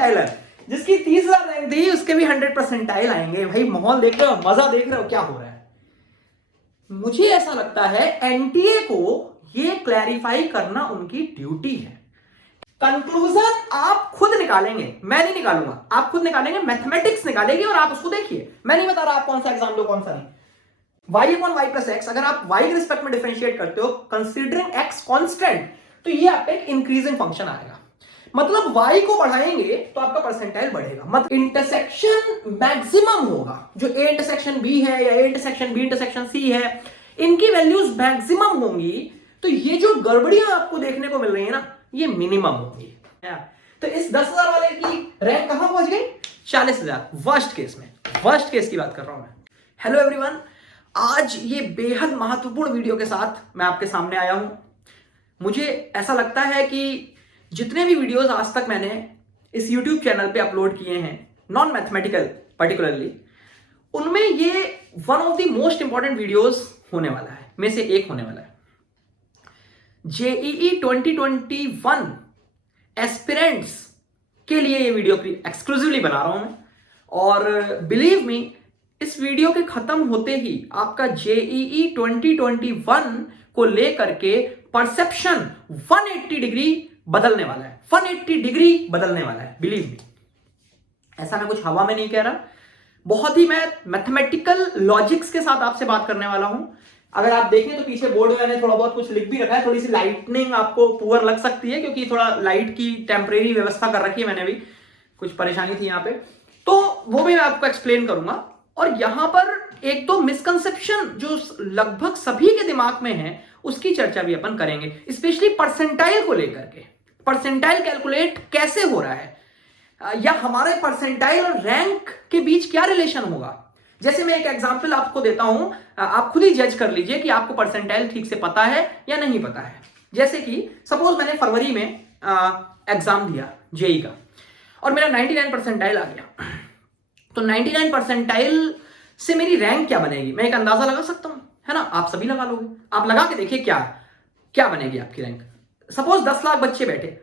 परसेंटाइलर जिसकी 30,000 रैंक थी उसके भी 100 परसेंटाइल आएंगे। भाई माहौल देख रहे हो, मजा देख रहे हो क्या हो रहा है। मुझे ऐसा लगता है एनटीए को ये क्लैरिफाई करना उनकी ड्यूटी है। कंक्लूजन आप खुद निकालेंगे, मैं नहीं निकालूंगा, आप खुद निकालेंगे, मैथमेटिक्स निकालेगी और आप उसको देखिए। मैं नहीं बता रहा आप कौन सा एग्जाम दो कौन सा नहीं। y upon y plus x, अगर आप y के रिस्पेक्ट में डिफरेंशिएट करते हो कंसीडरिंग x कांस्टेंट, तो ये आपका एक इंक्रीजिंग फंक्शन आएगा। मतलब y को बढ़ाएंगे तो आपका परसेंटाइल बढ़ेगा, मतलब इंटरसेक्शन मैक्सिमम होगा। जो a इंटरसेक्शन b है या a intersection b intersection c है, इनकी वैल्यूज मैक्सिमम होंगी। तो ये जो गड़बड़ियां आपको देखने को मिल रही है ना, ये मिनिमम होगी। तो इस 10,000 वाले की रैंक कहां पहुंच गई? 40,000। वर्स्ट केस में, वर्स्ट केस की बात कर रहा हूं मैं। हेलो एवरीवन, आज ये बेहद महत्वपूर्ण वीडियो के साथ मैं आपके सामने आया हूं। मुझे ऐसा लगता है कि जितने भी वीडियोस आज तक मैंने इस YouTube चैनल पे अपलोड किए हैं, नॉन मैथमेटिकल पर्टिकुलरली, उनमें ये one of the most important videos होने वाला है, में से एक होने वाला है। जेईई 2021 एस्पिरेंट्स के लिए ये वीडियो एक्सक्लूसिवली बना रहा हूं मैं। और बिलीव मी, इस वीडियो के खत्म होते ही आपका जेईई 2021 को लेकर के परसेप्शन 180 डिग्री बदलने वाला है। 180 डिग्री बदलने वाला है, बिलीव मी। ऐसा मैं कुछ हवा में नहीं कह रहा, बहुत ही मैं मैथमेटिकल लॉजिक्स के साथ आपसे बात करने वाला हूं। अगर आप देखें तो पीछे बोर्ड में मैंने थोड़ा बहुत कुछ लिख भी रखा है। थोड़ी सी लाइटनिंग आपको पुअर लग सकती है क्योंकि थोड़ा लाइट की टेम्परेरी व्यवस्था कर रखी है मैंने भी, कुछ परेशानी थी यहाँ पे, तो वो भी मैं आपको एक्सप्लेन करूंगा। और यहां पर एक दो मिसकंसेप्शन जो लगभग सभी के दिमाग में है, उसकी चर्चा भी अपन करेंगे, स्पेशली परसेंटाइल को लेकर के। परसेंटाइल कैलकुलेट कैसे हो रहा है, या हमारे परसेंटाइल और रैंक के बीच क्या रिलेशन होगा। जैसे मैं एक एग्जांपल आपको देता हूं, आप खुद ही जज कर लीजिए कि आपको परसेंटाइल ठीक से पता है या नहीं पता है। जैसे कि सपोज मैंने फरवरी में एग्जाम दिया जेई का और मेरा 99 परसेंटाइल आ गया। तो 99 परसेंटाइल से मेरी रैंक क्या बनेगी, मैं एक अंदाजा लगा सकता हूं, है ना। आप सभी लगा लोगे, आप लगा के देखिए क्या क्या बनेगी आपकी रैंक। सपोज 10 लाख बच्चे बैठे,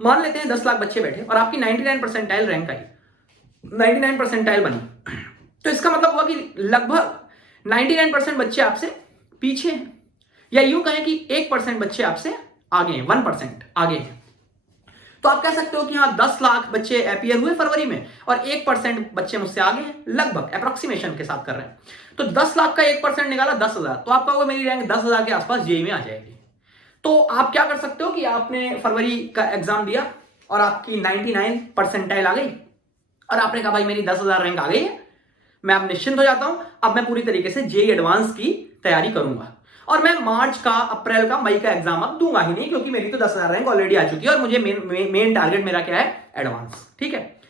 मान लेते हैं 10 लाख बच्चे बैठे और आपकी 99 परसेंटाइल रैंक आई, 99 परसेंटाइल बनी, तो इसका मतलब हुआ कि लगभग 99% बच्चे आपसे पीछे हैं, या यूं कहें कि 1% बच्चे आपसे आगे हैं, 1% आगे हैं। तो आप कह सकते हो कि हाँ 10 लाख बच्चे अपीयर हुए फरवरी में और 1% बच्चे मुझसे आगे हैं, लगभग अप्रोक्सीमेशन के साथ कर रहे हैं। तो 10 लाख का 1% निकाला 10,000, तो आप कहोगे मेरी रैंक 10,000 के आसपास जेईई में आ जाएगी। तो आप क्या कर सकते हो कि आपने फरवरी का एग्जाम दिया और आपकी 99 परसेंटाइल आ गई और आपने कहा भाई मेरी 10,000 रैंक आ गई है, मैं अब निश्चिंत हो जाता हूं, अब मैं पूरी तरीके से जेईई एडवांस की तैयारी करूंगा और मैं मार्च का, अप्रैल का, मई का एग्जाम अब दूंगा ही नहीं क्योंकि मेरी तो 10,000 रैंक ऑलरेडी आ चुकी है और मुझे मेन टारगेट मेरा क्या है, एडवांस। ठीक है,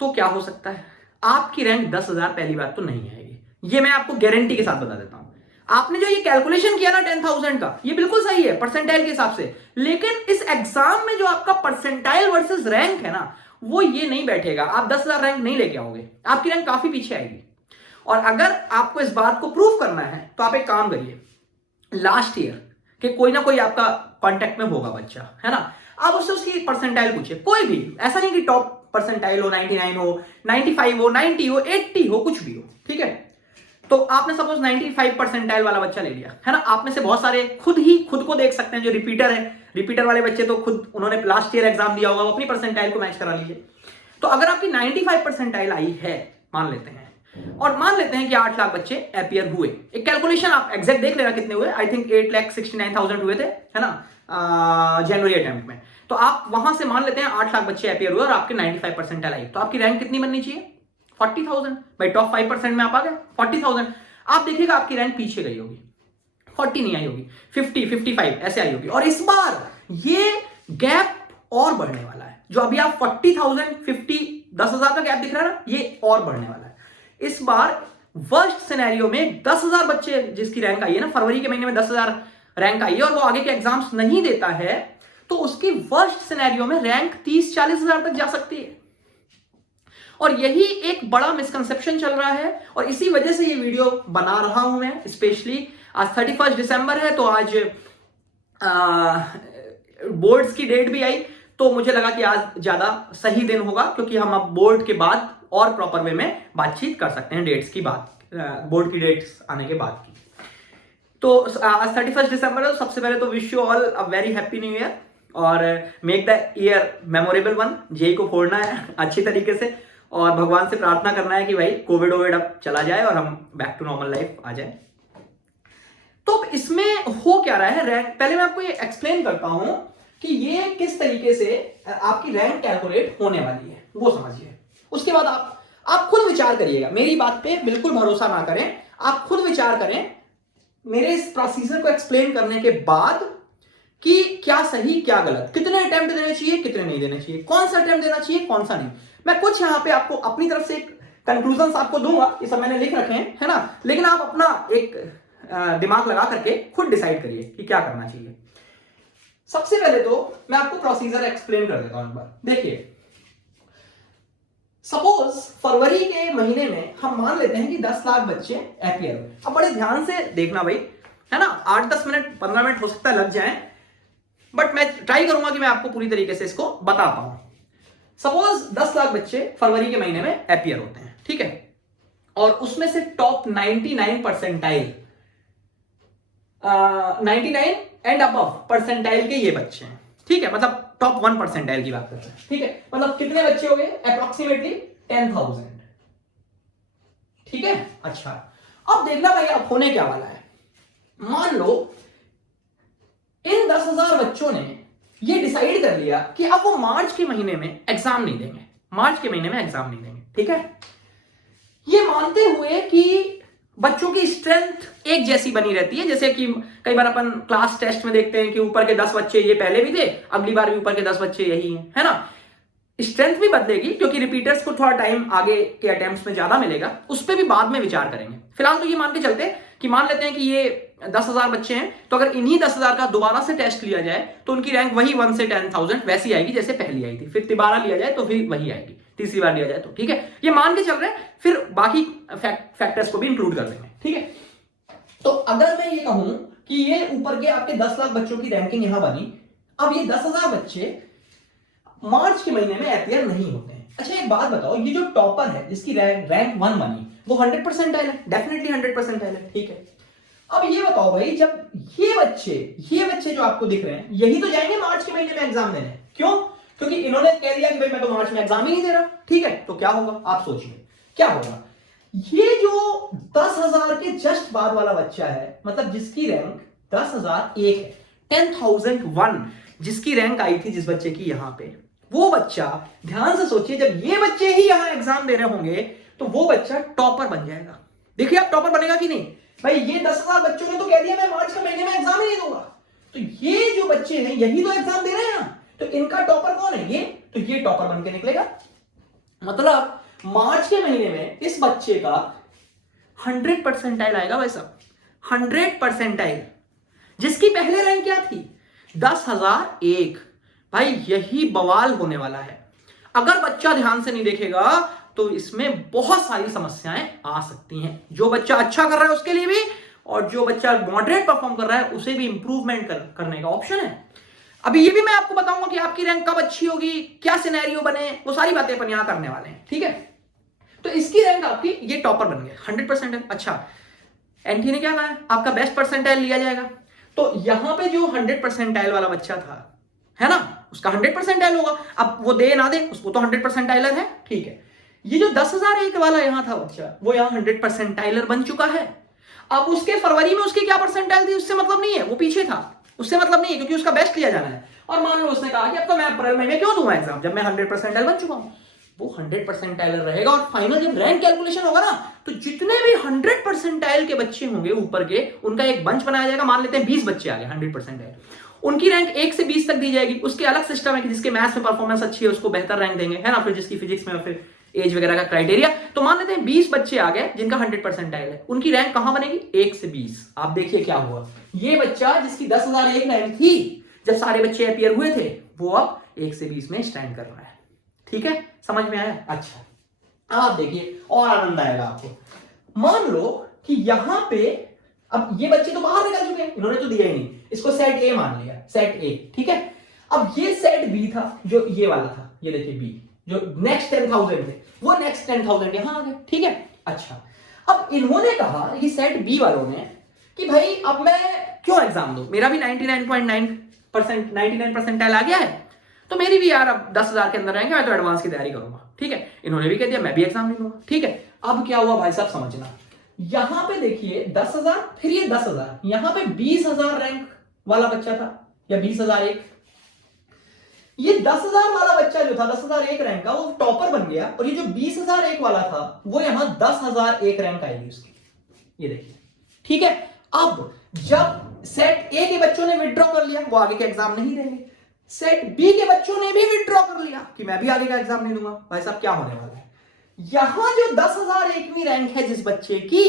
तो क्या हो सकता है, आपकी रैंक 10,000 पहली बात तो नहीं आएगी, ये मैं आपको गारंटी के साथ बता देता हूं। आपने जो ये कैलकुलेशन किया ना 10,000 का, ये बिल्कुल सही है परसेंटाइल के हिसाब से, लेकिन इस एग्जाम में जो आपका परसेंटाइल वर्सेस रैंक है ना, वो ये नहीं बैठेगा। आप 10,000 रैंक नहीं लेके आओगे, आपकी रैंक काफी पीछे आएगी। और अगर आपको इस बात को प्रूव करना है तो आप एक काम करिए, लास्ट ईयर के कोई ना कोई आपका कांटेक्ट में होगा बच्चा, है ना, आप उससे उसकी परसेंटाइल पूछिए, कोई भी, ऐसा नहीं कि टॉप परसेंटाइल हो, 99 हो, 95 हो, 90 हो, 80 हो, कुछ भी हो। ठीक है, तो आपने सपोज 95 परसेंटाइल वाला बच्चा ले लिया, है ना। आप में से बहुत सारे खुद को देख सकते हैं, जो रिपीटर है, रिपीटर वाले बच्चे तो खुद उन्होंने लास्ट ईयर एग्जाम दिया होगा, वो अपनी परसेंटाइल को मैच करा लीजिए। तो अगर आपकी 95 परसेंटाइल आई है, मान लेते हैं, और मान लेते हैं कि 8 लाख बच्चे अपीयर हुए, एक कैलकुलेशन आप एग्जैक्ट देख लेना कितने हुए, आई थिंक 8,69,000 हुए थे, है ना, जनवरी अटेम्प्ट में। तो आप वहां से मान लेते हैं 8 लाख बच्चे अपीयर हुए और आपके 95 परसेंटाइल आई, तो आपकी रैंक कितनी बननी चाहिए, 40,000। भाई टॉप 5% में आप आ गए, 40,000। आप देखिएगा आपकी रैंक पीछे गई होगी, 40 नहीं आई होगी, 50, 55 ऐसे आई होगी। और इस बार ये गैप और बढ़ने वाला है, जो अभी आप 40,000, 50, 10,000 का गैप दिख रहा है ना, ये और बढ़ने वाला है। इस बार वर्स्ट सिनेरियो में 10,000 बच्चे जिसकी रैंक आई है ना, फरवरी के महीने में 10,000 रैंक आई है और वो आगे के एग्जाम्स नहीं देता है, तो उसकी वर्स्ट सिनेरियो में रैंक 30-40,000 तक जा सकती है। और यही एक बड़ा मिसकंसेप्शन चल रहा है और इसी वजह से ये वीडियो बना रहा हूं मैं स्पेशली। आज 31 दिसंबर है, तो आज बोर्ड्स की डेट भी आई, तो मुझे लगा कि आज ज्यादा सही दिन होगा, क्योंकि हम अब बोर्ड के बाद और प्रॉपर वे में बातचीत कर सकते हैं डेट्स की बात, बोर्ड की डेट्स आने के बाद की। तो आज 31 दिसंबर है, तो सबसे पहले तो wish you all a very happy new year और make the year memorable one. JEE को फोड़ना है अच्छी तरीके से और भगवान से प्रार्थना करना है कि भाई कोविड वोविड अब चला जाए और हम बैक टू नॉर्मल लाइफ आ जाए। तो इसमें हो क्या रहा है, रैंक पहले मैं आपको ये एक्सप्लेन करता हूं कि ये किस तरीके से आपकी रैंक कैलकुलेट होने वाली है, वो समझिए। उसके बाद आप खुद विचार करिएगा, मेरी बात पे बिल्कुल भरोसा ना करें, आप खुद विचार करें मेरे इस प्रोसीजर को एक्सप्लेन करने के बाद कि क्या सही क्या गलत, कितने अटेम्प्ट देने चाहिए कितने नहीं देने चाहिए, कौन सा अटेम्प्ट देना चाहिए कौन सा नहीं। मैं कुछ यहां पे आपको अपनी तरफ से एक कंक्लूजन आपको दूंगा, ये सब मैंने लिख रखे हैं, है ना, लेकिन आप अपना एक दिमाग लगा करके खुद डिसाइड करिए कि क्या करना चाहिए। सबसे पहले तो मैं आपको प्रोसीजर एक्सप्लेन कर देता हूं एक बार। देखिए, सपोज फरवरी के महीने में हम मान लेते हैं कि 10 लाख बच्चे अपीयर हुए। अब बड़े ध्यान से देखना भाई, है ना, 8-10 मिनट 15 मिनट हो सकता है लग जाए, बट मैं ट्राई करूंगा कि मैं आपको पूरी तरीके से इसको बता पाऊं। सपोज 10 लाख बच्चे फरवरी के महीने में अपीयर होते हैं, ठीक है, और उसमें से top 99 percentile 99 and above percentile के ये बच्चे हैं, ठीक है, मतलब टॉप 1 परसेंटाइल की बात करते हैं, ठीक है, मतलब कितने बच्चे हो गए, अप्रोक्सीमेटली 10,000, ठीक है। अच्छा, अब देखना भाई अब होने क्या वाला है। मान लो इन 10,000 बच्चों ने ये डिसाइड कर लिया कि अब वो मार्च के महीने में एग्जाम नहीं देंगे, मार्च के महीने में एग्जाम नहीं देंगे, ठीक है। ये मानते हुए कि बच्चों की स्ट्रेंथ एक जैसी बनी रहती है, जैसे कि कई बार अपन क्लास टेस्ट में देखते हैं कि ऊपर के 10 बच्चे ये पहले भी थे, अगली बार भी ऊपर के 10 बच्चे यही हैं, है ना। स्ट्रेंथ भी बदलेगी क्योंकि रिपीटर्स को थोड़ा टाइम आगे के अटेम्प्ट्स में ज्यादा मिलेगा, उस पर भी बाद में विचार करेंगे। फिलहाल तो ये मान के चलते कि मान लेते हैं कि ये 10,000 बच्चे हैं, तो अगर इन्हीं 10,000 का दोबारा से टेस्ट लिया जाए तो उनकी रैंक वही 1 से 10,000 वैसी आएगी जैसे पहली आई थी, फिर दोबारा लिया जाए तो फिर वही आएगी, तीसरी बार लिया जाए तो, ठीक है, ये मान के चल रहे हैं, फिर बाकी फैक्टर्स को भी इंक्लूड कर लेंगे, ठीक है। तो अगर मैं ये कहूं कि ये ऊपर के आपके 10 लाख बच्चों की रैंकिंग यहां बनी, अब ये 10,000 बच्चे मार्च के महीने में अपीयर नहीं होते हैं। अच्छा एक बात बताओ, ये जो टॉपर है जिसकी रैंक 1 बनी वो 100 परसेंटाइल है, डेफिनेटली 100 परसेंटाइल है, ठीक है। अब ये बताओ भाई, जब ये बच्चे जो आपको दिख रहे हैं यही तो जाएंगे मार्च के महीने में एग्जाम देने, क्यों? क्योंकि इन्होंने कह दिया कि भाई मैं तो मार्च में एग्जाम ही नहीं दे रहा, ठीक है, तो क्या होगा आप सोचिए क्या होगा। ये जो 10,000 के जस्ट बाद वाला बच्चा है, मतलब जिसकी रैंक 10,001 है, 10,001 जिसकी रैंक आई थी जिस बच्चे की यहां पे, वो बच्चा ध्यान से सोचिए, जब ये बच्चे ही यहां एग्जाम दे रहे होंगे तो वो बच्चा टॉपर बन जाएगा। देखिए आप टॉपर बनेगा कि नहीं भाई, ये 10,000 बच्चों ने तो कह दिया मैं मार्च के महीने में एग्जाम ही नहीं दूंगा, तो ये जो बच्चे हैं यही तो एग्जाम दे रहे हैं, तो इनका टॉपर कौन है, ये, तो ये टॉपर बन के निकलेगा। मतलब मार्च के महीने में इस बच्चे का 100 परसेंटाइल आएगा भाई साहब, 100 परसेंटाइल, जिसकी पहले रैंक क्या थी 10,001। भाई यही बवाल होने वाला है, अगर बच्चा ध्यान से नहीं देखेगा तो इसमें बहुत सारी समस्याएं आ सकती हैं। जो बच्चा अच्छा कर रहा है उसके लिए भी, और जो बच्चा मॉडरेट परफॉर्म कर रहा है उसे भी इंप्रूवमेंट करने का ऑप्शन है। अभी ये भी मैं आपको बताऊंगा कि आपकी रैंक कब अच्छी होगी, क्या सिनेरियो बने, वो सारी बातें अपन यहां करने वाले हैं, ठीक है। तो इसकी रैंक आपकी ये टॉपर बन गया, 100 परसेंटाइल। अच्छा एनटी ने क्या कहा, आपका बेस्ट परसेंटाइल लिया जाएगा, तो यहां पे जो 100 परसेंटाइल वाला बच्चा था, है ना, उसका 100 परसेंटाइल होगा। अब वो दे ना दे उसको तो 100 परसेंटाइलर है, ठीक है। ये जो 10,001 वाला यहां था बच्चा, वो यहां 100 परसेंटाइलर बन चुका है। अब उसके फरवरी में उसकी क्या परसेंटाइल थी उससे मतलब नहीं है, वो पीछे था, उससे मतलब नहीं है, क्योंकि उसका बेस्ट लिया जाना है। और मान लो उसने कहा कि अब तो मैं अप्रैल महीने क्यों दूंगा एग्जाम जब मैं 100 परसेंटाइल बन चुका हूं, वो 100 परसेंटाइलर रहेगा। और फाइनल जब रैंक कैलकुलेशन होगा ना, तो जितने भी 100 परसेंटाइल के बच्चे होंगे ऊपर के, उनका एक बंच बनाया जाएगा। मान लेते हैं 20 बच्चे आ गए 100 परसेंटाइल, उनकी रैंक 1 से 20 तक दी जाएगी। उसके अलग सिस्टम है कि जिसके मैथ्स में परफॉर्मेंस अच्छी है उसको बेहतर रैंक देंगे, है ना, फिर जिसकी फिजिक्स में, फिर एज वगैरह का क्राइटेरिया। तो मान लेते हैं 20 बच्चे आ गए जिनका 100 परसेंटाइल है, उनकी रैंक कहां बनेगी 1 से 20। आप देखिए क्या हुआ, ये बच्चा जिसकी 10,001 रैंक थी जब सारे बच्चे अपीयर हुए थे, वो अब 1 से 20 में स्टैंड कर रहा है, ठीक है, समझ में आया। अच्छा आप देखिए और आनंद आएगा आपको। मान लो कि यहां पे अब ये बच्चे तो बाहर निकल चुके हैं, इन्होंने तो दिया ही नहीं, इसको सेट ए मान लिया, सेट ए, ठीक है। अब ये सेट बी था, जो ये वाला था, ये देखिए बी, जो नेक्स्ट 10,000 थे, वो नेक्स्ट 10,000 यहां आ गए, ठीक है। अच्छा, अब इन्होंने कहा, ये सेट बी वालों ने, कि भाई अब मैं क्यों एग्जाम दूं, मेरा भी 99.9% 99 परसेंटाइल आ गया है, तो मेरी भी यार अब 10,000 के अंदर रहेंगे, मैं तो एडवांस की तैयारी करूंगा, ठीक है। इन्होंने भी कह दिया मैं भी एग्जाम नहीं दूंगा, ठीक है। अब क्या हुआ भाई साहब समझना, यहां पे देखिए 10,000, फिर ये 10,000, यहां पे 20,000 रैंक वाला बच्चा था, या 20,001, ये 10,000 वाला बच्चा जो था 10,001 रैंक का, वो टॉपर बन गया, और ये जो 20,001 वाला था वो यहां 10,001 रैंक आएगी उसकी, ये देखिए, ठीक है। अब जब सेट ए के बच्चों ने विड्रॉ कर लिया, वो आगे के एग्जाम नहीं देंगे, सेट बी के बच्चों ने भी विड्रॉ कर लिया कि मैं भी आगे का एग्जाम नहीं दूंगा, भाई साहब क्या होने वाला है, यहां जो 10,001वीं रैंक है जिस बच्चे की,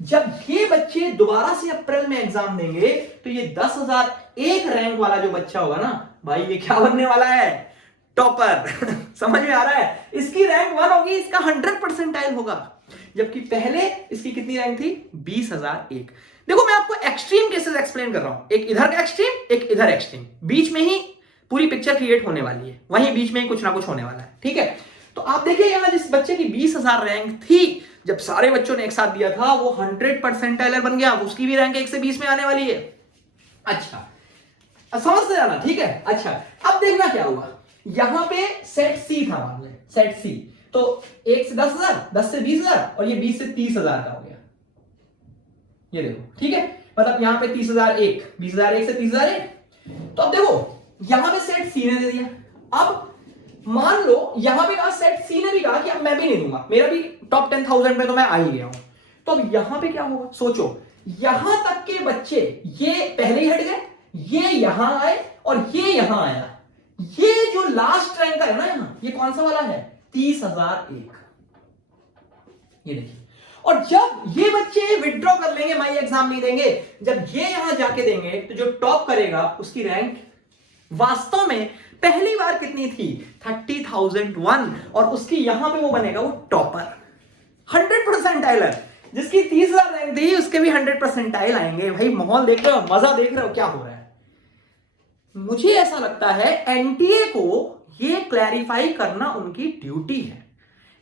जब ये बच्चे दोबारा से अप्रैल में एग्जाम देंगे, तो ये 10,001 रैंक वाला जो बच्चा होगा ना भाई, ये क्या बनने वाला है, टॉपर समझ में आ रहा है, इसकी रैंक 1 होगी, इसका 100 परसेंटाइल होगा, जबकि पहले इसकी कितनी रैंक थी, 20,001। देखो मैं आपको एक्सट्रीम केसेस एक्सप्लेन कर रहा हूं, एक इधर का एक्सट्रीम, एक इधर एक्सट्रीम, बीच में ही पूरी पिक्चर क्रिएट होने वाली है, वहीं बीच में ही कुछ ना कुछ होने वाला है, ठीक है। तो आप देखिए यहां जिस बच्चे की 20,000 रैंक थी, जब सारे बच्चों ने एक साथ दिया था, वो 100 परसेंटाइलर बन गया, उसकी भी रैंक 1 से 20 में आने वाली है। अच्छा, समझते जाना, ठीक है। अच्छा, अब देखना क्या हुआ, यहां पे सेट सी था, मान लें सेट सी, तो 1 से 10,000, 10 से 20,000, और ये 20 से 30,000 का हो गया, ये देखो, ठीक है। मतलब यहां पे 30,001, 20,001 से 30,001, तो अब देखो यहां पे सेट सी ने दे दिया, अब मान लो यहां पे कहा, सेट सी ने भी कहा कि अब मैं भी नहीं दूंगा, मेरा भी टॉप 10,000 में तो मैं आ ही गया हूं, तो अब यहां पे क्या होगा, सोचो, यहां तक के बच्चे ये पहले ही हट गए, ये यहां आए और ये यहां आया, ये जो लास्ट रैंक का है ना यहां, ये कौन सा वाला है, 30,001, ये देखिए। और जब ये बच्चे विड्रॉ कर लेंगे, माई एग्जाम नहीं देंगे, जब ये यहां जाके देंगे, तो जो टॉप करेगा उसकी रैंक वास्तव में पहली बार कितनी थी, 30,001, और उसकी यहां पे वो बनेगा वो टॉपर, 100 परसेंटाइलर, जिसकी 30,000 रैंक थी उसके भी 100 परसेंटाइल आएंगे। भाई माहौल देख रहे हो, मजा देख रहे हो क्या हो रहा है। मुझे ऐसा लगता है एनटीए को ये क्लैरिफाई करना उनकी ड्यूटी है।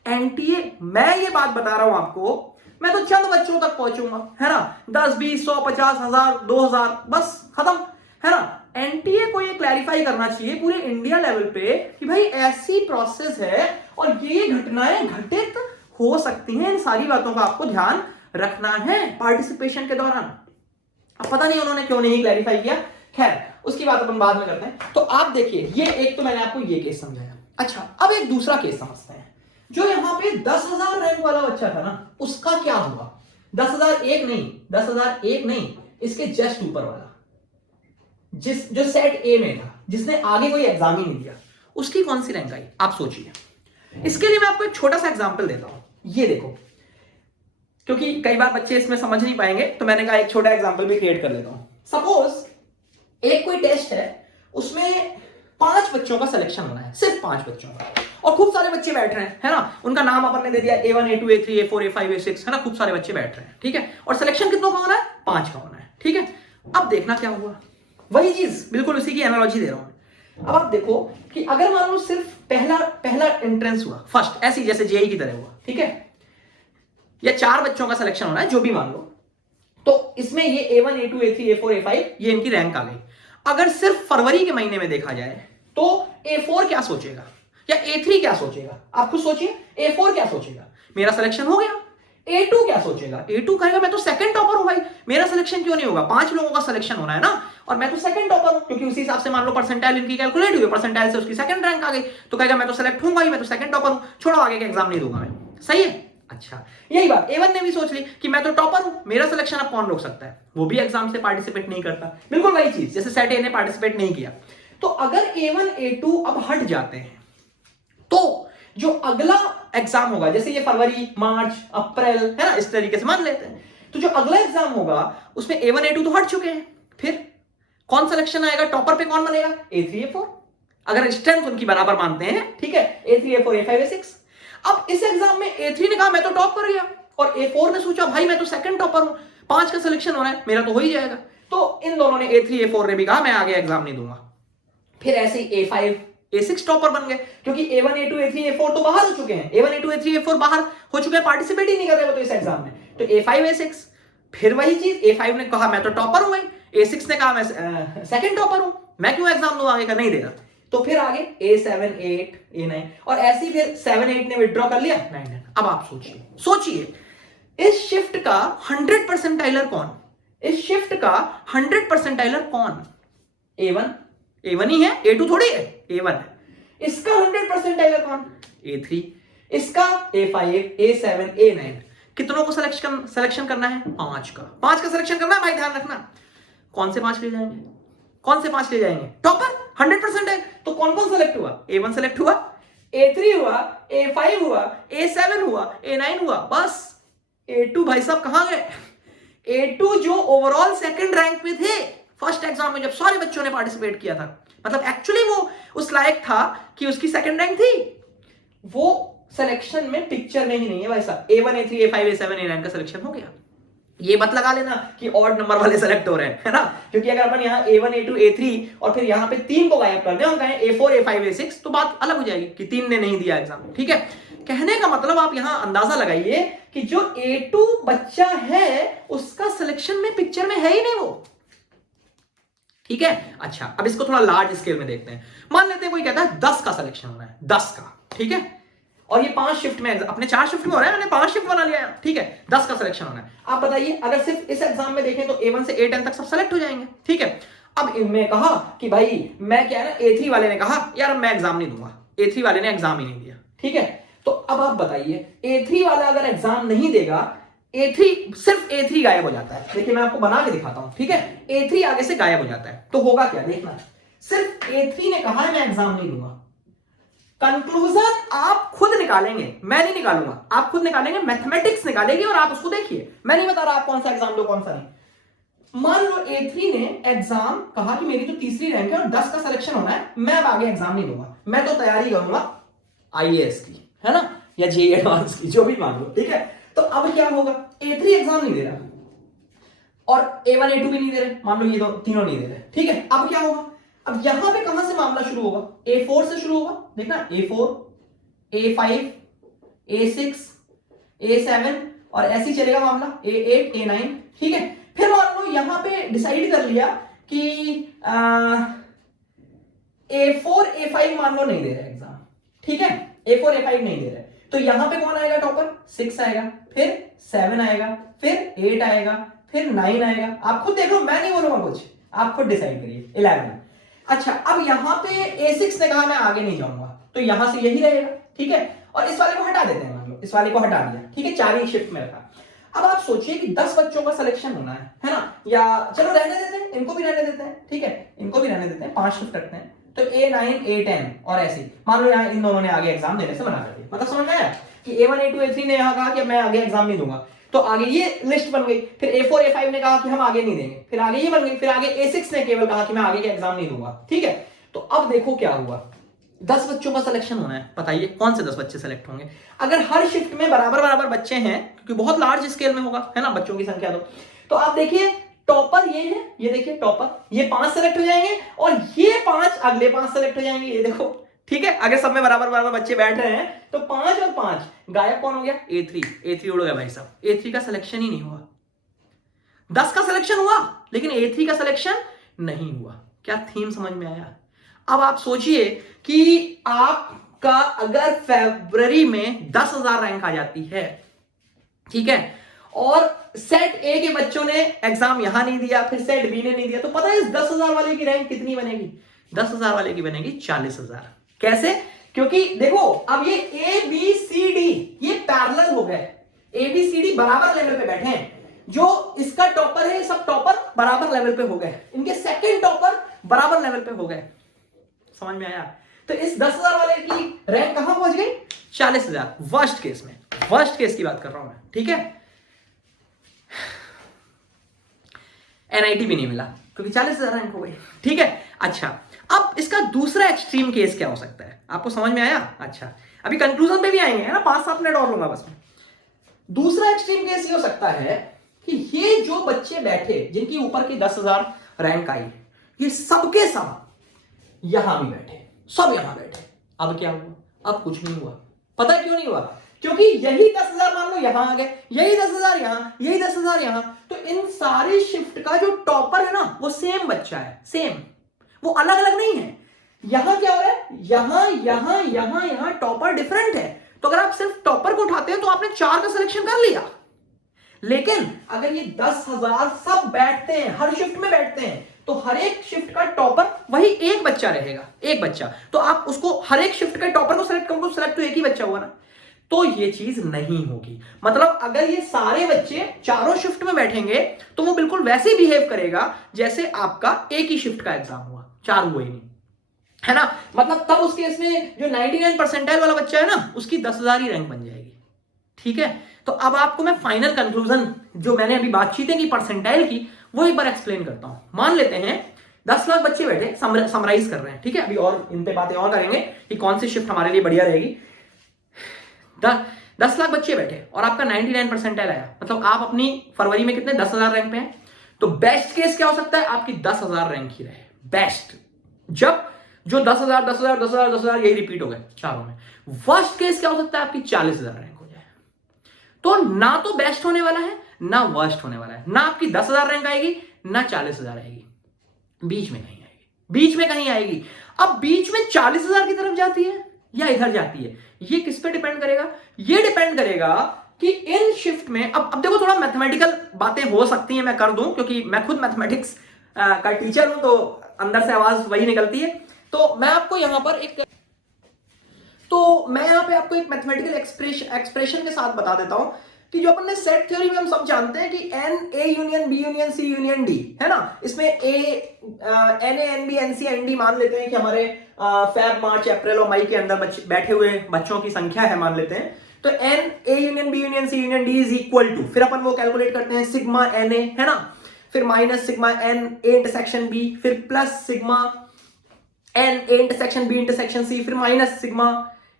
एनटीए, मैं ये बात बता रहा हूं आपको, मैं तो चंद बच्चों तक पहुंचूंगा, है ना, 10, 20, 100, 50, 1000, 2000, बस खत्म, है ना। एनटीए को ये क्लैरिफाई करना चाहिए पूरे इंडिया लेवल पे कि भाई ऐसी प्रोसेस है और ये घटनाएं घटित हो सकती हैं, इन सारी बातों का आपको ध्यान रखना है पार्टिसिपेशन के दौरान। अब पता नहीं उन्होंने क्यों नहीं क्लैरिफाई किया, खैर उसकी बात अपन बाद में करते हैं। तो आप देखिए, ये एक तो मैंने आपको ये केस समझाया। अच्छा, अब एक दूसरा केस समझते हैं, जो यहां पे 10,000 रैंक वाला बच्चा था ना, उसका क्या हुआ, 10,001 नहीं, 10,001 नहीं, इसके जस्ट ऊपर वाला, जो सेट ए में था, जिसने आगे कोई एग्जाम ही नहीं दिया, उसकी कौन सी रैंक आई, आप सोचिए। इसके लिए मैं आपको एक छोटा सा एग्जांपल देता हूं, ये देखो, क्योंकि कई बार बच्चे इसमें समझ नहीं पाएंगे, तो मैंने कहा एक छोटा एग्जांपल भी क्रिएट कर लेता हूं। सपोज एक कोई टेस्ट है, उसमें 5 बच्चों का सिलेक्शन होना है, सिर्फ 5 बच्चों का, और खूब सारे बच्चे बैठ रहे हैं, है ना, उनका नाम अपन ने दे दिया A1, A2, A3, A4, A5, A6, है ना, खूब सारे बच्चे बैठ रहे हैं, ठीक है, और सिलेक्शन कितनों का होना है, 5 का होना है, ठीक है। अब देखना क्या हुआ, वही चीज, बिल्कुल उसी की एनालॉजी दे रहा हूं। अब आप देखो कि अगर मान लो सिर्फ पहला एंट्रेंस हुआ, फर्स्ट, ऐसी जैसे जेई की तरह हुआ, ठीक है, या 4 बच्चों का सिलेक्शन होना है, जो भी मान लो, तो इसमें ये A1, A2, A3, A4, A5, ये इनकी रैंक आ गई। अगर सिर्फ फरवरी के महीने में देखा जाए, तो A4 क्या सोचेगा या A3 क्या सोचेगा, आप खुद सोचिए। A4 क्या सोचेगा, मेरा सिलेक्शन हो गया। A2 क्या सोचेगा, A2 कहेगा मैं तो सेकंड टॉपर हूं भाई, मेरा सिलेक्शन क्यों नहीं होगा, 5 लोगों का सिलेक्शन होना है ना, और मैं तो सेकंड टॉपर हूं, क्योंकि उसी हिसाब से मान लो परसेंटाइल इनकी कैलकुलेट हुई, परसेंटाइल से उसकी सेकंड रैंक आ गई, तो कहेगा मैं तो सेलेक्ट होऊंगा ही, मैं तो सेकंड टॉपर हूं, छोड़ो आगे का एग्जाम नहीं दूंगा मैं, सही है। अच्छा, यही बात A1 ने भी सोच ली कि मैं तो टॉपर हूं, मेरा सिलेक्शन अब कौन रोक सकता है, वो भी एग्जाम से पार्टिसिपेट नहीं करता, बिल्कुल वही चीज जैसे सेट ए ने पार्टिसिपेट नहीं किया। तो अगर A1, A2 अब हट जाते हैं, तो जो अगला एग्जाम होगा, जैसे ये फरवरी, मार्च, अप्रैल, है ना, इस तरीके से मान लेते हैं, तो जो अगला एग्जाम होगा उसमें A1, A2 तो हट चुके हैं, फिर कौन सिलेक्शन आएगा, टॉपर पे कौन बनेगा, A3, A4, अगर स्ट्रेंथ उनकी बराबर मानते हैं, ठीक है, A3, A4, A5, A6। अब इस एग्जाम में A3 ने कहा मैं तो टॉप कर गया, और A4 ने सोचा भाई मैं तो सेकंड टॉपर हूं, 5 का सिलेक्शन होना है, मेरा तो हो ही जाएगा, तो इन दोनों ने A3, A4 ने भी कहा मैं आगे एग्जाम नहीं दूंगा। फिर ऐसे ही A5 A6 टॉपर बन गए, क्योंकि A1 A2 A3 A4 तो बाहर हो चुके हैं, A1 A2 A3 A4 बाहर हो चुके हैं, पार्टिसिपेट ही नहीं कर रहे वो तो इस एग्जाम में। तो A5 A6 फिर वही चीज, A5 ने कहा मैं तो टॉपर हूं, A6 ने कहा मैं सेकंड टॉपर हूं, मैं क्यों एग्जाम दूं आगे का, नहीं देगा। तो फिर आगे A7 A8 A9 और ऐसे ही फिर 7 8 ने विड्रॉ कर लिया, 9 10। अब आप सोचिए इस शिफ्ट का 100 परसेंटाइलर कौन, इस शिफ्ट का 100 परसेंटाइलर कौन? A1 ही है, A2 थोड़ी है, A1 है। इसका 100 परसेंटाइलर कौन? A3। इसका A5 A7 A9। कितनों को सिलेक्शन करना है? 5 का। 5 का सिलेक्शन करना है भाई, ध्यान रखना। कौन से 5 ले जाएंगे? कौन से 5 ले जाएंगे? टॉपर 100% है, तो कौन कौन सेलेक्ट हुआ? A1 सेलेक्ट हुआ, A3 हुआ, A5 हुआ, A7 हुआ, A9 हुआ, बस A2 भाई साहब कहां गए? A2 जो ओवरऑल सेकंड रैंक पे थे फर्स्ट एग्जाम में, जब सारे बच्चों ने पार्टिसिपेट किया था, मतलब एक्चुअली वो उस लायक था कि उसकी सेकंड रैंक थी, वो सिलेक्शन में पिक्चर में ही नहीं है भाई साहब। A1 A3 A5 A7 A9 का सिलेक्शन हो गया। ये मत लगा लेना कि ऑड नंबर वाले सेलेक्ट हो रहे हैं, है ना, क्योंकि अगर अपन यहाँ A1 A2 A3 और फिर यहाँ पे 3 को गायब कर दें और कहें A4 A5 A6 तो बात अलग हो जाएगी कि 3 ने नहीं दिया एग्जाम, ठीक है। कहने का मतलब आप यहां अंदाजा लगाइए कि जो A2 बच्चा है उसका सिलेक्शन में पिक्चर में है ही नहीं वो, ठीक है। अच्छा, अब इसको थोड़ा लार्ज स्केल में देखते हैं। मान लेते हैं कोई कहता है 10 का सिलेक्शन होना है, 10 का, ठीक है, और ये 5 शिफ्ट में, अपने 4 शिफ्ट में हो रहा है, मैंने 5 शिफ्ट बना लिया है, ठीक है, 10 का सिलेक्शन होना है। आप बताइए अगर सिर्फ इस एग्जाम में देखें तो A1 से A10 तक सब सेलेक्ट हो जाएंगे, ठीक है। अब इनमें कहा कि भाई मैं क्या है ना, A3 वाले ने कहा यार मैं एग्जाम नहीं दूंगा, A3 वाले ने एग्जाम ही नहीं दिया, ठीक है। तो अब आप बताइए A3 वाला अगर एग्जाम नहीं देगा, सिर्फ A3 गायब हो जाता है। देखिए मैं आपको बना के दिखाता हूं, ठीक है, A3 आगे से गायब हो जाता है, तो होगा क्या देखना। सिर्फ A3 ने कहा है मैं एग्जाम नहीं दूंगा, कंक्लूजन आप खुद निकालेंगे, मैं नहीं निकालूंगा, आप खुद निकालेंगे, मैथमेटिक्स निकालेगी और आप उसको देखिए, मैं नहीं बता रहा आप कौन सा एग्जाम दो कौन सा नहीं। मान लो A3 ने एग्जाम कहा कि मेरी तो तीसरी रैंक है और 10 का सिलेक्शन होना है, मैं अब आगे एग्जाम नहीं दूंगा, मैं तो तैयारी करूंगा IAS की, है ना, या JEE एडवांस की, जो भी मान लो, ठीक है। तो अब क्या होगा, A3 एग्जाम नहीं दे रहा और A1 A2 भी नहीं दे रहे, मान लो ये तीनों नहीं दे रहे, ठीक है। अब क्या होगा, अब यहां पे कहां से मामला शुरू होगा, A4 से शुरू होगा, देखना A4 A5 A6 A7 और ऐसे ही चलेगा मामला A8 A9, ठीक है। फिर मान लो यहां पे डिसाइड कर लिया कि A4 A5 मान लो नहीं दे रहे एग्जाम, ठीक है, A4 A5 नहीं दे रहे, तो यहां पे कौन आएगा टॉपर? 6 आएगा, फिर 7 आएगा, फिर 8 आएगा, फिर 9 आएगा। आप खुद देख लो, मैं नहीं बोलूंगा कुछ, आप खुद डिसाइड करिए। 11। अच्छा, अब यहां पे A6 ने कहा मैं आगे नहीं जाऊंगा, तो यहां से यही रहेगा, ठीक है, और इस वाले को हटा देते हैं, मान लो इस वाले को हटा दिया, ठीक है, 4 ही शिफ्ट में रखा। अब आप सोचिए कि 10 बच्चों का सिलेक्शन होना है ना, या चलो रहने देते हैं, इनको भी रहने देते हैं, ठीक है, इनको भी रहने देते हैं, 5 शिफ्ट रखते हैं, तो A9 A10 और ऐसे मान लो यहाँ इन दोनों ने आगे एग्जाम देने से मना कर दिया, मतलब समझ में आया कि A1 A2 A3 ने यहाँ कहा कि मैं आगे एग्जाम नहीं दूंगा, तो आगे ये लिस्ट बन गई। फिर A4 A5 ने कहा कि हम आगे नहीं देंगे, फिर आगे ये बन गई, फिर आगे A6 ने केवल कहा कि मैं आगे के एग्जाम नहीं दूंगा, ठीक है। तो अब देखो क्या हुआ, 10 बच्चों का सिलेक्शन होना है, बताइए कौन से 10 बच्चे सेलेक्ट होंगे। अगर हर शिफ्ट में बराबर बराबर बच्चे हैं, क्योंकि बहुत लार्ज स्केल में होगा, है ना, बच्चों की संख्या, तो आप देखिए टॉपर ये है, ये देखिए टॉपर, ये 5 सेलेक्ट हो जाएंगे और ये 5 अगले 5 सेलेक्ट हो जाएंगे, ये देखो, ठीक है। अगर सब में बराबर बराबर बच्चे बैठ रहे हैं तो 5 और 5 गायब कौन हो गया? A3 उड़ गया भाई साहब, A3 का सिलेक्शन ही नहीं हुआ। 10 का सिलेक्शन हुआ लेकिन A3 का सिलेक्शन नहीं हुआ। क्या थीम समझ में आया? अब आप सोचिए कि आपका अगर फरवरी में 10,000 रैंक आ जाती है, ठीक है, और सेट ए के बच्चों ने एग्जाम यहां नहीं दिया, फिर सेट बी ने नहीं दिया, तो पता है इस 10,000 वाले की रैंक कितनी बनेगी? 10,000 वाले की बनेगी 40,000। कैसे? क्योंकि देखो अब ये A B C D ये पैरेलल हो गए, A B C D बराबर लेवल पे बैठे हैं। जो इसका टॉपर है, सब टॉपर बराबर लेवल पे हो गए, इनके सेकंड टॉपर बराबर लेवल पे हो गए। समझ में आया? तो इस 10,000 वाले की रैंक कहां पहुंच गई? 40,000। वर्स्ट केस में, वर्स्ट केस की बात कर रहा हूं मैं, ठीक है। NIT भी नहीं मिला क्योंकि 40,000 रैंक हो गई, ठीक है। अच्छा, अब इसका दूसरा एक्सट्रीम केस क्या हो सकता है? आपको समझ में आया? अच्छा, अभी कंक्लूजन पे भी आएंगे, है ना, 5-7 मिनट और लूंगा बस में। दूसरा एक्सट्रीम केस ये हो सकता है कि ये जो बच्चे बैठे जिनकी ऊपर की 10,000 रैंक आई, ये सबके सब यहां भी बैठे, सब यहां बैठे। अब क्या हुआ? अब कुछ नहीं हुआ। पता है क्यों नहीं हुआ? क्योंकि यही 10,000 मान लो यहां आ गए, यही 10,000 यहां, यही 10,000 यहां, तो इन सारी शिफ्ट का जो टॉपर है ना वो सेम बच्चा है, सेम, वो अलग अलग नहीं है। यहां क्या हो रहा है? यहां यहां यहां यहां टॉपर डिफरेंट है। तो अगर आप सिर्फ टॉपर को उठाते हैं तो आपने 4 का सिलेक्शन कर लिया। लेकिन अगर ये 10,000 सब बैठते हैं, हर शिफ्ट में बैठते हैं, तो हर एक शिफ्ट का टॉपर वही एक बच्चा रहेगा, एक बच्चा। तो आप उसको हर एक शिफ्ट के टॉपर को सिलेक्ट करोगे, सिलेक्ट तो एक ही बच्चा हुआ ना। तो ये चीज नहीं होगी। मतलब अगर ये सारे बच्चे चारों शिफ्ट में बैठेंगे तो वो बिल्कुल वैसे बिहेव करेगा जैसे आपका एक ही शिफ्ट का एग्जाम हुआ, 4 हुए ही नहीं, है ना। मतलब तब उस केस में जो 99 परसेंटाइल वाला बच्चा है ना उसकी 10,000 ही रैंक बन जाएगी। ठीक है, तो अब आपको मैं फाइनल कंक्लूजन जो मैंने अभी बातचीतें की परसेंटाइल की वो एक बार एक्सप्लेन करता हूं। मान लेते हैं 10 लाख बच्चे बैठे समराइज कर रहे हैं, ठीक है। अभी और इन पे बातें और करेंगे कि कौन सी शिफ्ट हमारे लिए बढ़िया रहेगी। 10 लाख बच्चे बैठे और आपका 99 परसेंटाइल आया, मतलब आप अपनी फरवरी में कितने 10,000 रैंक पे हैं। तो बेस्ट केस क्या हो सकता है? आपकी 10,000 रैंक ही रहे, बेस्ट, जब जो 10,000 10,000 10,000 10,000 यही रिपीट हो गए चारों में। वर्स्ट केस क्या हो सकता है? आपकी 40,000 रैंक हो जाए। तो ना तो बेस्ट होने वाला है ना वर्स्ट होने वाला है, ना आपकी 10,000 रैंक आएगी ना 40,000 आएगी, बीच में कहीं आएगी, बीच में कहीं आएगी। अब बीच में 40,000 की तरफ जाती है या इधर जाती है, ये किस पे डिपेंड करेगा? ये डिपेंड करेगा कि इन शिफ्ट में, अब देखो थोड़ा मैथमेटिकल बातें हो सकती हैं, मैं कर दूं क्योंकि मैं खुद मैथमेटिक्स का टीचर हूं, तो अंदर से आवाज वही निकलती है। तो मैं आपको यहां पर मैं यहां पे आपको एक मैथमेटिकल एक्सप्रेशन के साथ बता देता हूं कि जो अपन ने सेट थ्योरी में हम सब जानते हैं कि n a union b union c union d, है ना। इसमें n a n b n c n d मान लेते हैं कि हमारे फेब मार्च अप्रैल और मई के अंदर बैठे हुए बच्चों की संख्या है, मान लेते हैं। तो n a union b union c union d is equal to, फिर अपन वो कैलकुलेट करते हैं सिग्मा एन ए, है ना, फिर minus sigma N A intersection B, फिर plus sigma N A intersection B intersection C, फिर minus sigma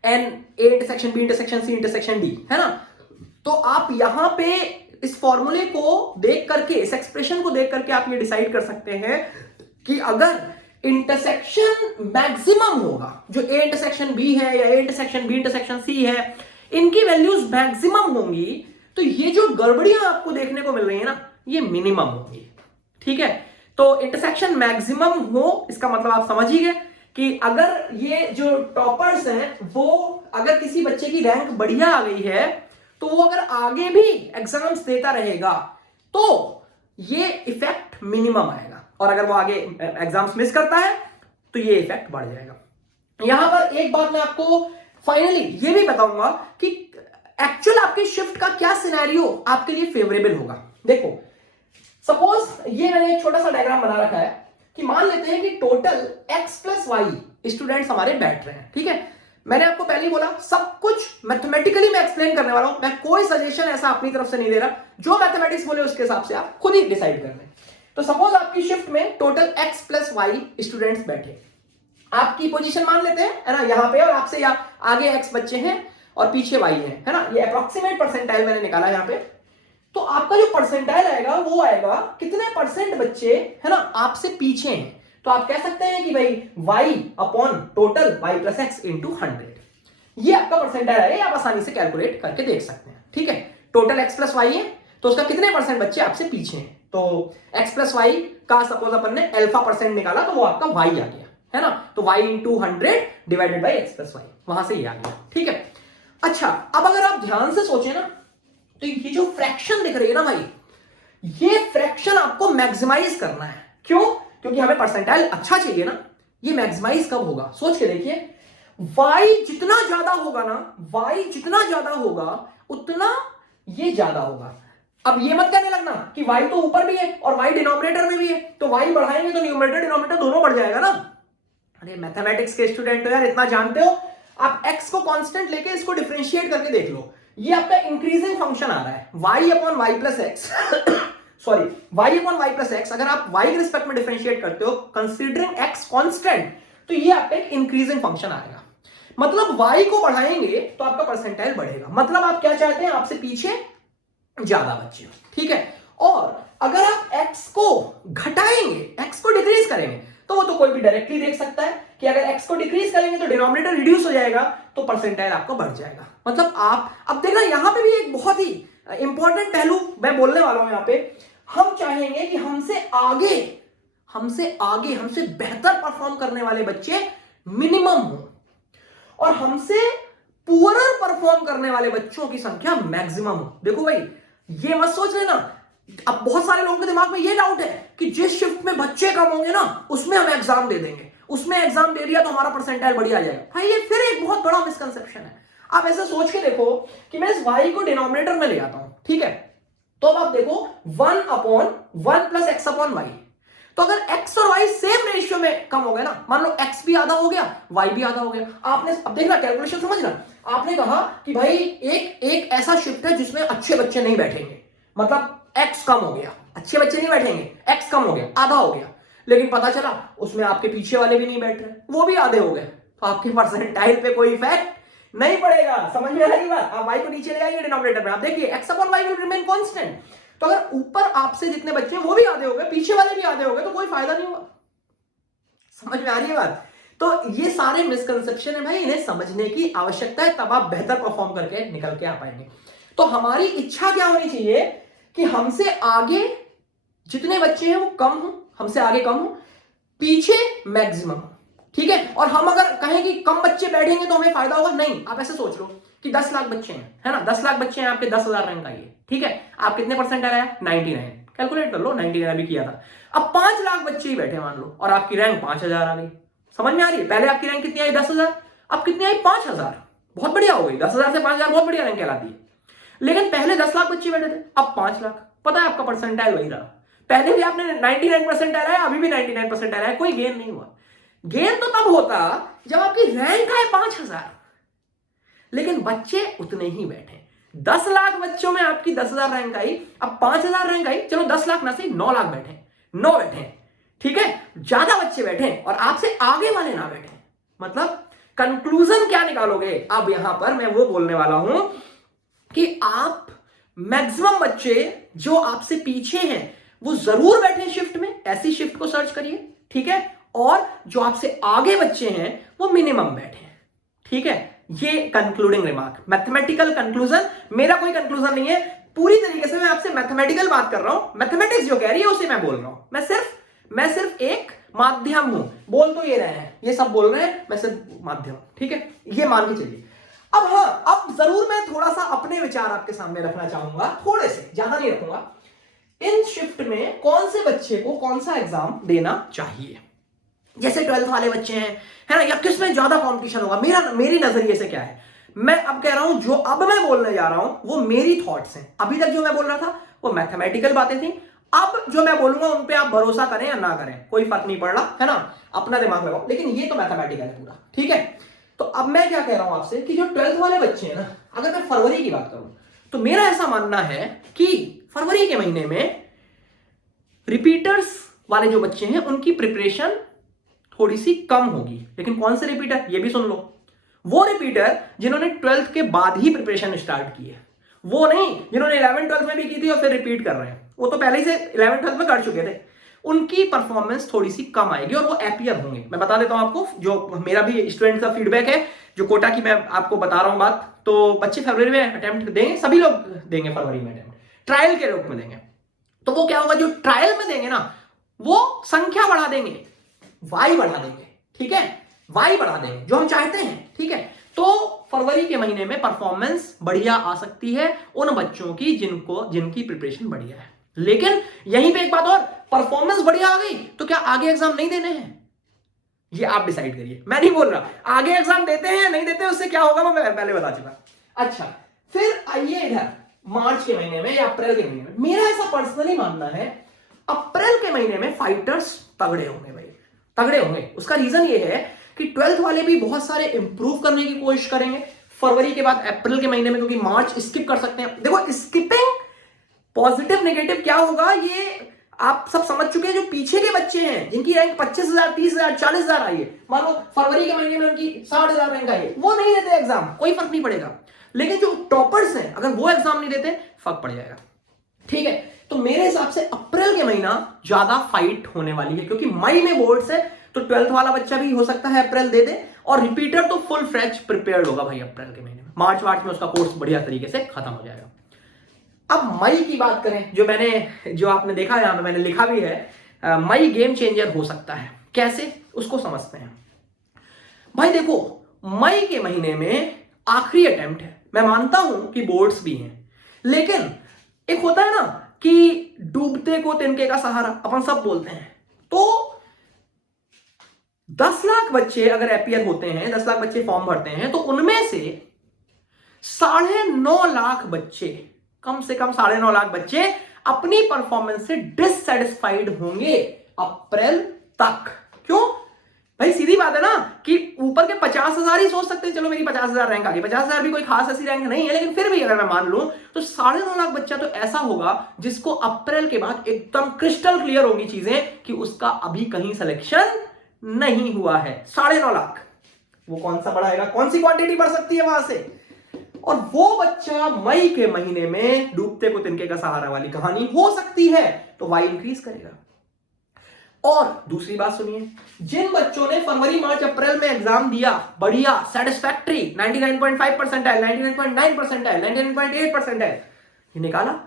N A intersection B intersection C intersection D, है ना। तो आप यहां पे इस फॉर्मूले को देख करके, इस एक्सप्रेशन को देख करके आप ये डिसाइड कर सकते हैं कि अगर इंटरसेक्शन मैक्सिमम होगा, जो ए इंटरसेक्शन बी है या A intersection B intersection C है, इनकी वैल्यूज मैक्सिमम होंगी, तो ये जो गड़बड़ियां आपको देखने को मिल रही है ना, ये मिनिमम होंगी। ठीक है, तो इंटरसेक्शन मैक्सिमम हो, इसका मतलब आप समझ ही गए कि अगर ये जो टॉपर्स हैं वो, अगर किसी बच्चे की रैंक बढ़िया आ गई है तो वो अगर आगे भी एग्जाम्स देता रहेगा तो ये इफेक्ट मिनिमम आएगा, और अगर वो आगे एग्जाम्स मिस करता है तो ये इफेक्ट बढ़ जाएगा। यहां पर एक बात मैं आपको फाइनली ये भी बताऊंगा कि एक्चुअल आपके शिफ्ट का क्या सिनेरियो आपके लिए फेवरेबल होगा। देखो सपोज ये मैंने एक छोटा सा डायग्राम बना रखा है कि मान लेते हैं कि total x plus y students हमारे बैठ रहे हैं। ठीक है, मैंने आपको पहले ही बोला सब कुछ मैथमेटिकली मैं एक्सप्लेन करने वाला हूं, मैं कोई सजेशन ऐसा अपनी तरफ से नहीं दे रहा, जो मैथमेटिक्स बोले उसके हिसाब से आप खुद ही डिसाइड कर लें। तो सपोज आपकी शिफ्ट में total x plus y students बैठे, आपकी पोजीशन मान लेते हैं, है ना, यहां पे, और आपसे आगे x बच्चे हैं और पीछे y है ना। ये अप्रॉक्सीमेट परसेंटाइल मैंने निकाला यहां पे। तो आपका जो परसेंटाइल आएगा वो आएगा कितने परसेंट बच्चे, है ना, आपसे पीछे हैं। तो आप कह सकते हैं कि भाई y upon total y plus x into 100, ये आपका परसेंटाइल है, आप आसानी से कैलकुलेट करके देख सकते हैं। ठीक है, टोटल x प्लस वाई है तो उसका कितने परसेंट बच्चे आपसे पीछे हैं, तो x प्लस वाई का सपोज अपन ने अल्फा परसेंट निकाला तो वो आपका y आ गया, है ना। तो y into 100 divided by x plus y, वहां से ये आ गया। ठीक है, अच्छा अब अगर आप ध्यान से सोचें ना, तो ये जो फ्रैक्शन दिख रही है ना भाई, ये फ्रैक्शन आपको मैक्सिमाइज करना है। क्यों? क्योंकि हमें परसेंटाइल अच्छा चाहिए ना। ये मैक्सिमाइज कब होगा? सोच के देखिए, y जितना ज्यादा होगा ना, y जितना ज्यादा होगा उतना ये ज्यादा होगा। अब ये मत कहने लगना कि y तो ऊपर भी है और y डिनोमिनेटर में भी है, तो y बढ़ाएंगे तो न्यूमरेटर डिनोमिनेटर दोनों बढ़ जाएगा ना। अरे मैथमेटिक्स के स्टूडेंट हो यार, इतना जानते हो, आप x को कांस्टेंट लेके इसको डिफरेंशिएट करके देख लो। ये आपका इंक्रीजिंग फंक्शन आ रहा है, y upon y plus x, sorry y upon y plus x. अगर आप y के रिस्पेक्ट में डिफरेंशिएट करते हो कंसीडरिंग x कांस्टेंट, तो ये आपका एक इंक्रीजिंग फंक्शन आएगा। मतलब y को बढ़ाएंगे तो आपका परसेंटाइल बढ़ेगा। मतलब आप क्या चाहते हैं? आपसे पीछे ज्यादा बच्चे, ठीक है। और अगर आप x को घटाएंगे, x को डिक्रीज करेंगे, तो वो तो कोई भी डायरेक्टली देख सकता है कि अगर x को डिक्रीज करेंगे तो डिनोमिनेटर रिड्यूस हो जाएगा, तो परसेंटाइल आपको बढ़ जाएगा। मतलब आप अब देखना यहां पे भी एक बहुत ही इंपॉर्टेंट पहलू मैं बोलने वाला हूं। यहां पे हम चाहेंगे कि हमसे आगे हमसे बेहतर परफॉर्म करने वाले बच्चे मिनिमम हो और हमसे पुअरर परफॉर्म करने वाले बच्चों की संख्या मैक्सिमम हो। देखो भाई, ये मत सोच लेना, अब बहुत सारे लोगों के दिमाग में ये डाउट है कि जिस शिफ्ट में बच्चे कम होंगे ना उसमें हम एग्जाम दे देंगे, उसमें एग्जाम दे दिया तो हमारा परसेंटाइल बढ़िया आ जाएगा। भाई ये फिर एक बहुत बड़ा मिसकंसेप्शन है। आप ऐसे सोच के देखो कि मैं इस y को डिनोमिनेटर में ले आता हूं, ठीक है, तो अब आप देखो 1/1 प्लस x अपॉन वाई, तो अगर x और y सेम रेशियो में कम हो गए ना, मान लो x भी आधा हो गया y भी आधा हो गया, आपने अब देखना कैलकुलेशन समझना, आपने कहा कि भाई एक ऐसा शिफ्ट है जिसमें अच्छे बच्चे नहीं बैठेंगे, मतलब x कम हो गया, अच्छे बच्चे नहीं बैठेंगे, x कम हो गया, आधा हो गया, लेकिन पता चला उसमें आपके पीछे वाले भी नहीं बैठ रहे, वो भी आधे हो गए, तो आपके परसेंटाइल पे कोई इफेक्ट नहीं पड़ेगा। समझ में आ रही बात? आप y को नीचे ले आइए डिनोमिनेटर में, आप देखिए x upon y will remain constant. तो अगर ऊपर आपसे जितने बच्चे हैं वो भी आधे हो गए, पीछे वाले भी आधे हो गए, तो कोई फायदा नहीं हुआ। समझ में आ रही है बात? तो ये सारे मिसकंसेप्शन है भाई, इन्हें समझने की आवश्यकता है, तब आप बेहतर परफॉर्म करके निकल के आ पाएंगे। तो हमारी इच्छा क्या होनी चाहिए कि हमसे आगे जितने बच्चे हैं वो कम हो, हमसे आगे कम हो, पीछे मैक्सिमम, ठीक है। और हम अगर कहें कि कम बच्चे बैठेंगे तो हमें फायदा होगा, नहीं, आप ऐसे सोच लो कि 10 लाख बच्चे हैं, है ना, 10 लाख बच्चे हैं, आपके 10,000 रैंक आइए, ठीक है, आप कितने परसेंट आया? 99, कैलकुलेट कर लो, 99 अभी किया था। अब 5 लाख बच्चे ही बैठे मान लो और आपकी रैंक 5,000 आ गई। समझ में आ रही है? पहले आपकी रैंक कितनी आई? 10,000, अब कितनी आई? 5,000, बहुत बढ़िया हो गई, 10,000 से 5,000 बहुत बढ़िया रैंक कहलाती है। लेकिन पहले 10 लाख बच्चे बैठे थे, अब 5 लाख, पता है आपका परसेंटाइल वही रहा, पहले भी आपने 99 परसेंटाइल आया, अभी भी 99 परसेंटाइल आया, कोई गेन नहीं हुआ। गेन तो तब होता जब आपकी रैंक आए 5,000, लेकिन बच्चे उतने ही बैठे। 10 लाख बच्चों में आपकी 10,000 रैंक आई, अब 5,000 रैंक आई, चलो 10 लाख ना सही, 9 लाख बैठे, 9 बैठे, ठीक है, ज्यादा बच्चे बैठे और आपसे आगे वाले ना बैठे। मतलब कंक्लूजन क्या निकालोगे? अब यहां पर मैं वो बोलने वाला हूं कि आप मैक्सिमम बच्चे जो आपसे पीछे हैं वो जरूर बैठे शिफ्ट में, ऐसी शिफ्ट को सर्च करिए, ठीक है, और जो आपसे आगे बच्चे हैं वो मिनिमम बैठे, ठीक है। ये कंक्लूडिंग रिमार्क, मैथमेटिकल कंक्लूजन, मेरा कोई कंक्लूजन नहीं है, पूरी तरीके से मैं आपसे मैथमेटिकल बात कर रहा हूं, मैथमेटिक्स जो कह रही है उसे मैं बोल रहा हूं, मैं सिर्फ एक माध्यम हूं, बोल तो ये रहे हैं, ये सब बोल रहे हैं, मैं सिर्फ माध्यम, ठीक है, ये मान के चलिए। अब हाँ, अब जरूर मैं थोड़ा सा अपने विचार आपके सामने रखना चाहूंगा, थोड़े से, ज्यादा नहीं रखूंगा। इन शिफ्ट में कौन से बच्चे को कौन सा एग्जाम देना चाहिए, जैसे 12th वाले बच्चे हैं, है ना, या किसमें ज्यादा कंपटीशन होगा, मेरी नजरिए से क्या है, मैं अब कह रहा हूं, जो अब मैं बोलने जा रहा हूं वो मेरी थॉट्स हैं। अभी तक जो मैं बोल रहा था वो मैथमेटिकल बातें थी, अब जो मैं बोलूंगा उन पे आप भरोसा करें या ना करें कोई फर्क नहीं पड़ रहा, है ना, अपना दिमाग लगाओ, लेकिन ये तो मैथमेटिकल है पूरा, ठीक है। तो अब मैं क्या कह रहा हूं आपसे कि जो 12th वाले बच्चे हैं ना, अगर मैं फरवरी की बात करूं तो मेरा ऐसा मानना है कि फरवरी के महीने में रिपीटर्स वाले जो बच्चे हैं उनकी प्रिपरेशन थोड़ी सी कम होगी। लेकिन कौन से रिपीटर, ये भी सुन लो, वो रिपीटर जिन्होंने 12th के बाद ही प्रिपरेशन स्टार्ट की है, वो नहीं जिन्होंने 11th 12th में भी की थी और फिर रिपीट कर रहे हैं, वो तो पहले ही से 11th 12th में कर चुके थे, उनकी परफॉर्मेंस थोड़ी सी कम आएगी और वो एपियर होंगे। मैं बता देता हूं आपको, जो मेरा भी स्टूडेंट का फीडबैक है, जो कोटा की मैं आपको बता रहा हूं बात, तो बच्चे फरवरी में अटेम्प्ट देंगे, सभी लोग देंगे फरवरी में अटेम्प्ट, ट्रायल के रूप में देंगे। तो वो क्या होगा, जो ट्रायल में देंगे ना वो संख्या बढ़ा देंगे, वाई बढ़ा देंगे, ठीक है, वाई बढ़ा देंगे, जो हम चाहते हैं, ठीक है। तो फरवरी के महीने में परफॉर्मेंस बढ़िया आ सकती है उन बच्चों की जिनकी प्रिपरेशन बढ़िया है। लेकिन यहीं पे एक बात और, परफॉर्मेंस बढ़िया आ गई तो क्या आगे एग्जाम नहीं देने हैं, ये आप डिसाइड करिए, मैं नहीं बोल रहा आगे एग्जाम देते हैं या नहीं देते, उससे क्या होगा मैं पहले बता चुका। अच्छा, फिर आइए इधर मार्च के महीने में या अप्रैल के महीने में, मेरा ऐसा पर्सनली मानना है अप्रैल के महीने में फाइटर्स तगड़े होंगे भाई, तगड़े होंगे। उसका रीजन ये है कि 12th वाले भी बहुत सारे इंप्रूव करने की कोशिश करेंगे फरवरी के बाद अप्रैल के महीने में, क्योंकि मार्च स्किप कर सकते हैं। देखो स्किपिंग पॉजिटिव नेगेटिव क्या होगा ये आप सब समझ चुके हैं। जो पीछे के बच्चे हैं जिनकी रैंक 25,000 30,000 40,000 आई है, मान लो फरवरी के महीने में उनकी 60,000 रैंक आई है, वो नहीं देते एग्जाम, कोई फर्क नहीं पड़ेगा। लेकिन जो टॉपर्स हैं अगर वो एग्जाम नहीं देते फर्क पड़ जाएगा, ठीक है। तो मेरे हिसाब से अप्रैल के महीना ज्यादा फाइट होने वाली है, क्योंकि मई में बोर्ड्स है, तो 12th वाला बच्चा भी हो सकता है अप्रैल दे दे, और रिपीटर तो फुल फ्रेश प्रिपेयर्ड होगा भाई अप्रैल के महीने में। मार्च में उसका कोर्स बढ़िया तरीके से खत्म हो जाएगा। अब मई की बात करें, जो आपने देखा यहां पे मैंने लिखा भी है, मई गेम चेंजर हो सकता है। कैसे, उसको समझते हैं। भाई देखो, मई के महीने में आखिरी अटेम्प्ट है। मैं मानता हूं कि बोर्ड्स भी हैं, लेकिन एक होता है ना कि डूबते को तिनके का सहारा, अपन सब बोलते हैं। तो 10 लाख बच्चे अगर एपियर होते हैं, 10 लाख बच्चे फॉर्म भरते हैं, तो उनमें से 9.5 लाख बच्चे, कम से कम 9.5 लाख बच्चे अपनी परफॉर्मेंस से डिससेटिस्फाइड होंगे अप्रैल तक। क्यों भाई, सीधी बात है ना कि ऊपर के 50,000 ही सोच सकते हैं चलो मेरी 50,000 रैंक आ गई। 50,000 भी कोई खास ऐसी रैंक नहीं है, लेकिन फिर भी अगर मैं मान लूं तो 9.5 लाख बच्चा तो ऐसा होगा जिसको अप्रैल के बाद एकदम क्रिस्टल क्लियर होगी चीजें कि उसका अभी कहीं सिलेक्शन नहीं हुआ है। 9.5 लाख, वो कौन सा बढ़ाएगा, कौन सी क्वांटिटी बढ़ सकती है वहां से। और वो बच्चा मई के महीने में डूबते को तिनके का सहारा वाली कहानी हो सकती है, तो वाई इंक्रीज करेगा। और दूसरी बात सुनिए, जिन बच्चों ने फरवरी मार्च अप्रैल में एग्जाम दिया, बढ़िया सेटिस्फैक्टरी 99.5 परसेंटाइल, 99.9 परसेंटाइल, 99.8 परसेंटाइल ये निकाला,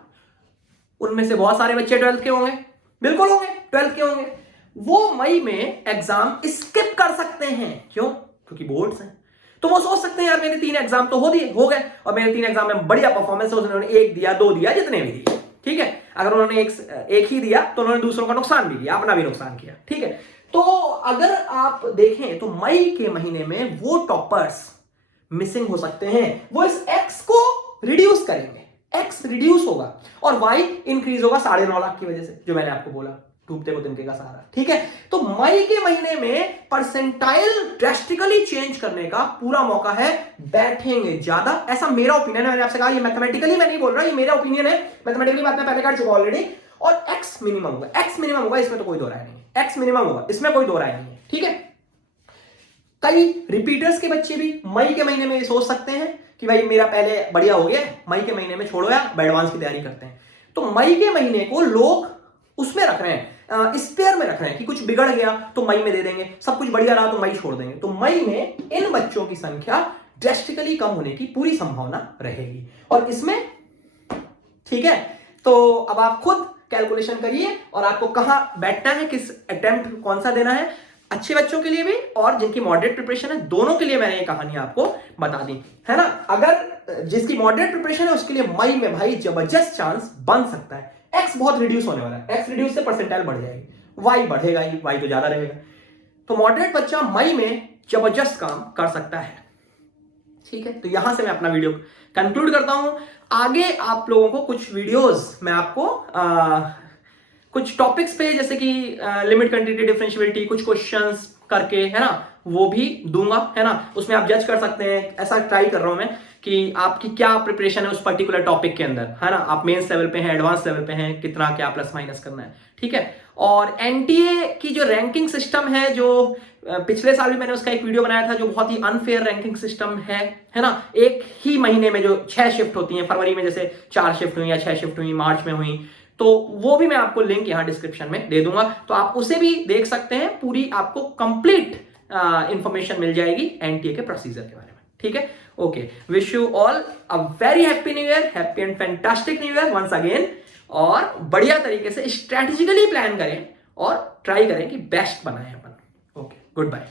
उनमें से बहुत सारे बच्चे 12th के होंगे, बिल्कुल होंगे 12th के होंगे। वो मई में एग्जाम स्किप कर सकते हैं। क्यों? क्योंकि बोर्ड्स हैं। तो वो सोच सकते हैं यार मेरे 3 एग्जाम तो हो गए, और मेरे 3 एग्जाम में बढ़िया परफॉर्मेंस है, उन्होंने 1 दिया 2 दिया जितने भी दिए, ठीक है। अगर उन्होंने एक ही दिया तो उन्होंने दूसरों का नुकसान भी किया, अपना भी नुकसान किया, ठीक है। तो अगर आप देखें तो मई के महीने में वो टॉपर्स मिसिंग हो सकते हैं। वो इस एक्स को रिड्यूस करेंगे, एक्स रिड्यूस होगा और वाई इंक्रीज होगा 9.5 लाख की वजह से, जो मैंने आपको बोला डूबते को तिनके का सहारा, ठीक है। तो मई के महीने में परसेंटाइल ड्रास्टिकली चेंज करने का पूरा मौका है, बैठेंगे ज्यादा, ऐसा मेरा ओपिनियन है। मैंने आपसे कहा ये मैथमेटिकली मैं नहीं बोल रहा, ये मेरा ओपिनियन है, मैथमेटिकली बात मैं पहले कर चुका ऑलरेडी। और एक्स मिनिमम होगा, एक्स मिनिमम होगा, इसमें तो कोई दो राय नहीं है, एक्स मिनिमम होगा, इसमें कोई दो राय नहीं है, ठीक है। कई रिपीटर्स के बच्चे भी मई के महीने में ये सोच सकते हैं कि भाई मेरा पहले बढ़िया हो गया, मई के महीने में छोड़ो या एडवांस की तैयारी करते हैं। तो मई के महीने को लोग उसमें रख रहे हैं, स्पेयर में रख रहे हैं कि कुछ बिगड़ गया तो मई में दे देंगे, सब कुछ बढ़िया रहा तो मई छोड़ देंगे। तो मई में इन बच्चों की संख्या ड्रास्टिकली कम होने की पूरी संभावना रहेगी। और इसमें, ठीक है, तो अब आप खुद कैलकुलेशन करिए और आपको कहां बैठना है, किस अटेम्प्ट कौन सा देना है, अच्छे बच्चों के लिए भी और जिनकी मॉडरेट प्रिपरेशन है, दोनों के लिए मैंने ये कहानी आपको बता दी है ना। अगर जिसकी मॉडरेट प्रिपरेशन है उसके लिए मई में भाई जबरदस्त चांस बन सकता है। एक्स बहुत रिड्यूस होने वाला है, एक्स रिड्यूस से परसेंटाइल बढ़ जाएगी, वाई बढ़ेगा ही, वाई तो ज्यादा रहेगा। तो मॉडरेट बच्चा मई में जबरदस्त काम कर सकता है, ठीक है। तो यहां से मैं अपना वीडियो कंक्लूड करता हूं। आगे आप लोगों को कुछ वीडियोस मैं आपको कुछ टॉपिक्स पे, जैसे कि लिमिट क्वांटिटी डिफरेंशिएबिलिटी, कुछ क्वेश्चंस करके, है ना, वो भी दूंगा, है ना। उसमें आप जज कर सकते हैं, ऐसा ट्राई कर रहा हूं मैं कि आपकी क्या प्रिपरेशन है उस पर्टिकुलर टॉपिक के अंदर, है ना। आप मेंस लेवल पे हैं, एडवांस लेवल पे हैं, कितना क्या प्लस माइनस करना है, ठीक है। और एनटीए की जो रैंकिंग सिस्टम है, जो पिछले साल भी मैंने उसका एक वीडियो बनाया था, जो बहुत ही अनफेयर रैंकिंग सिस्टम है ना। एक ही महीने में जो 6 शिफ्ट होती हैं, फरवरी में जैसे 4 शिफ्ट हुई या 6 शिफ्ट हुई, मार्च में हुई, तो वो भी मैं आपको लिंक यहां डिस्क्रिप्शन में दे दूंगा, तो आप उसे भी देख सकते हैं। पूरी आपको कंप्लीट इंफॉर्मेशन मिल जाएगी एनटीए के प्रोसीजर के बारे में, ठीक है। Okay, wish you all a very happy new year, happy and fantastic new year once again. और बढ़िया तरीके से स्ट्रेटेजिकली प्लान करें और ट्राई करें कि बेस्ट बनाएं अपन। Okay, good bye.